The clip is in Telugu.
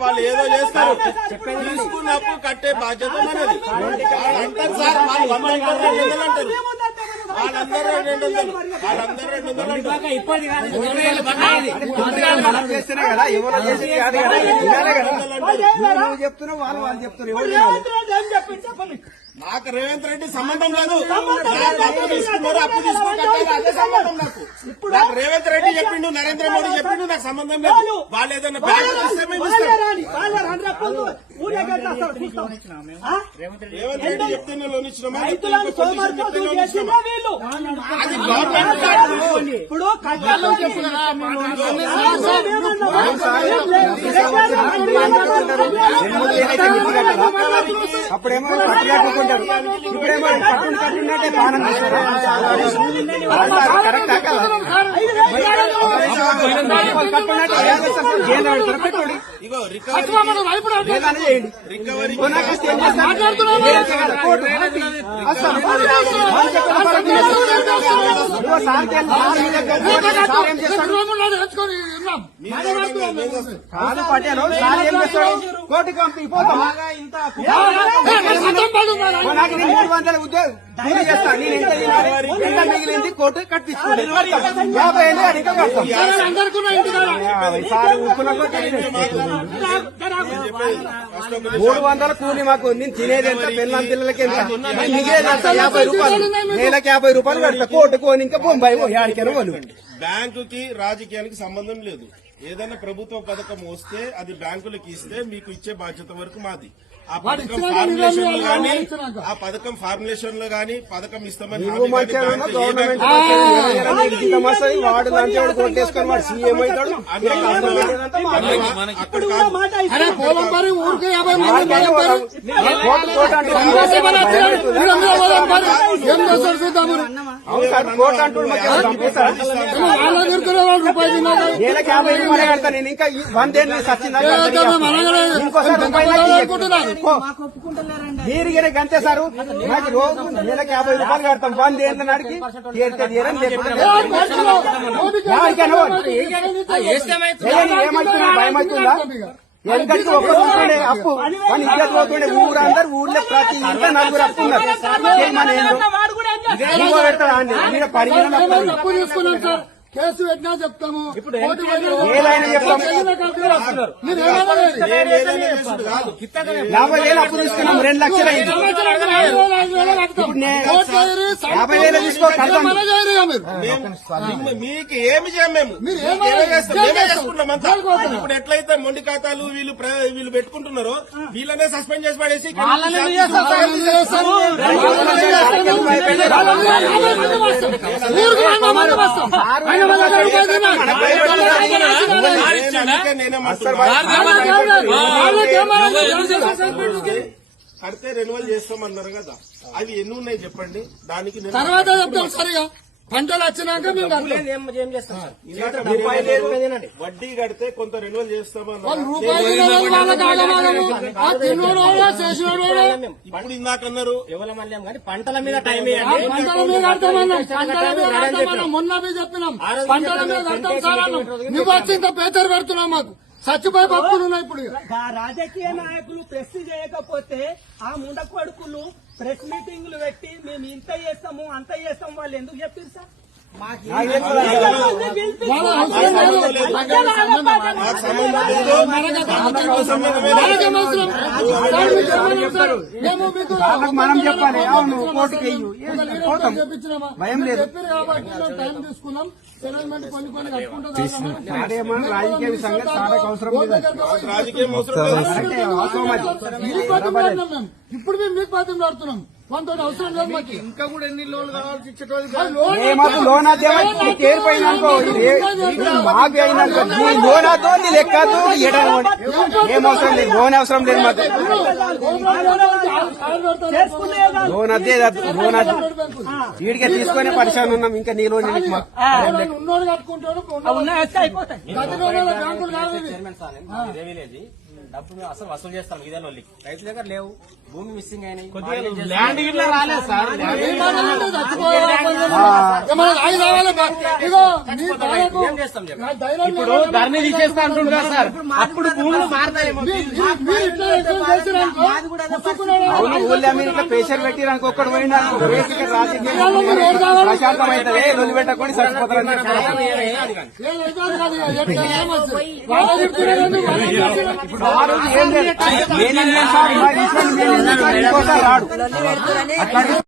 వాళ్ళు ఏదో చేస్తారు. తీసుకున్నప్పుడు కట్టే బాధ్యత మనది. అంటారు. సార్ వాళ్ళు వంద అంటారు. రెండు వందలు అంటారు. వాళ్ళందరూ రెండు వందలు వాళ్ళందరూ వందలు అంటారు. చెప్తున్నావు వాళ్ళు చెప్తున్నారు? నాకు రేవంత్ రెడ్డి సంబంధం లేదు నాకు అప్పు తీసుకున్నారు అప్పు తీసుకుని కట్టాలి అదే సంబంధం నాకు. నాకు రేవంత్ రెడ్డి చెప్పిండు నరేంద్ర మోడీ చెప్పిండు నాకు సంబంధం లేదు. వాళ్ళు ఏదైనా బ్యాంక్ ఇస్తే మేము ఇస్తాం రేవంత్ రెడ్డి చెప్తేనే లోన్ ఇచ్చినామా రైతులను పొజిషన్ చెప్తే లోన్ సోమరిపోతు ఇచ్చినామా చేసిన వీళ్ళు. ఇప్పుడు కట్టాలు కట్టరా? అప్పుడేమో కట్టు కట్టుకుంటారు ఇప్పుడేమో పానం కట్టున్నట్టు ఇగో రికవరీ కొనాకిస్తే ఏం? కాదు సార్ చేస్తాడు? కోర్టుకు పంపి పోతాం ఓ నాకు నేను మూడు వందల ఉద్యోగం కూలి నేను ఎంత తినాలి ఎంత మిగిలింది కోర్టు కట్టించుకోండి యాభై అడిగి కడతాం మూడు వందల కూలి మాకు నేను తినేది ఎంత పిల్లల పిల్లలకి ఎంత యాభై రూపాయలు నెలకి యాభై రూపాయలు కడతా కోర్టు కోని ఇంకా బొంబాయి పోయి వాళ్ళు బ్యాంకుకి రాజకీయానికి సంబంధం లేదు. ఏదైనా ప్రభుత్వ పథకం వస్తే అది బ్యాంకులకు ఇస్తే మీకు ఇచ్చే బాధ్యత వరకు మాది. ఆ పథకం ఫార్ములేషన్లో గానీ ఆ పథకం ఫార్ములేషన్లో గానీ పథకం ఇస్తామని వాడు వాడు కొట్టేసుకొని సీఎం అవుతాడు ఊరికి యాభై మంది ఏం రూపాయలు ఇంకా వందేళ్ళు సచ్చిందా. ఇంకోసారి రూపాయలు? ఎక్కువ. మీరు గిన గంతే సారు నాకు రోజు నెలకి యాభై రూపాయలు కడతాం. వంద ఏళ్ళ నాడికి తీరితే తీరని ఏమవుతుందా భయం అవుతుందా ఎందుకంటే ఒక్క రూపాయి అప్పు? మన ఇద్దరు పోతుండే ఊరందరూ ఊర్లో ప్రతి ఇంట్లో నలుగురు అప్పు ఉన్నారు. మన ఇంకో పెడతాడా అండి? మీరు కేసు పెట్టినా చెప్తాము. యాభై వేలు అప్పు తీసుకున్నాం రెండు లక్షలు యాభై వేలు తీసుకో, కడతాం. ఏమైనా చేయరు ఇక మీరు. మేము- మీకు ఏమి చేయం మేము? మీరు మీకు ఏమైనా ఏమే చేస్తాం? చేయం మేమే చేస్తాం. చేసుకుంటాం అంతా. జైలుకు పోతున్నాం. ఇప్పుడు ఎట్లయితే మొండి ఖాతాలు వీళ్ళు ప్ర- వీళ్ళు పెట్టుకుంటున్నారో వీళ్ళనే సస్పెండ్ చేసి పడేసి వాళ్ళని ఎందుకు? వాళ్ళని? వాళ్ళని. నేను వాళ్ళకి చేస్తారు? కడితే రెన్యువల్ చేస్తామన్నారు కదా. అవి ఎన్ని ఉన్నాయి చెప్పండి? దానికి నేను తర్వాత చెప్తాం సరిగా పంటలు వచ్చినాక వడ్డీ కడితే కొంత రెన్యువల్ చేస్తామన్నారు. ఇప్పుడు ఇందాక అన్నారు పంటల మీద టైం మొన్న చెప్పినాం. పంటల మీద నువ్వు పేదరు పెడుతున్నావు మాకు. చచ్చిపోయి ఉన్నాయి ఇప్పుడు రాజకీయ నాయకులు ప్రెస్ చేయకపోతే ఆ ముండ కొడుకులు ప్రెస్ మీటింగ్లు పెట్టి మేము ఇంత చేస్తాము అంత చేస్తాము వాళ్ళు ఎందుకు చెప్పారు సార్? మనం చెప్పాలి అవును కోర్టుకి పోతాం? భయం లేదు. టైం తీసుకున్నాం సెటిల్మెంట్ కొన్ని కొన్ని కట్టుకుంటాం నాదేమన్నా రాజకీయ సంగతి సాడకు అవసరం లేదు రాజకీయం ఇప్పుడు మేము మీకు బతిమలాడుతున్నాం కొంత అవసరం లేదు మాకు ఇంకా కూడా ఎన్ని లోన్లు కావాల్సి ఇచ్చేటోళ్ళు ఆ లోన్ మాకు మాకు అయిందనుకో నీ నీ లెక్క ఏం అవసరం లేదు. లోన్ అవసరం లేదు మాకు. లోన్ అద్దే లోన్ వీడికి తీసుకొని పరిశాన్ ఉన్నాం. ఇంకా నీ లోన్ ఉన్నోడు కట్టుకుంటాడు అయిపోతాయి. డబ్బు అసలు వసూలు చేస్తాం ఇదే వాళ్ళకి రైతుల దగ్గర లేవు భూమి మిస్సింగ్ అయినాయి ల్యాండ్ ఇట్లా రాలేదు సార్ ఇప్పుడు ధరణి తీసేస్తా అంటుండు కదా సార్ అప్పుడు భూములు మారతాయేమో మీ- మీ- మీరు ఇట్లా ఎక్కువ చేసిరనుకో, ముసుగున్నాడు అవును ఊళ్ళో మీరు ఇట్లా ప్రెషర్ పెట్టి ఒక్కడు పోయినా ప్రశాంతమైతే లొల్లి పెట్టకుండా చచ్చిపోతారని చెప్పారు ఆ రోజు ఏం లేదు. నేను రాడు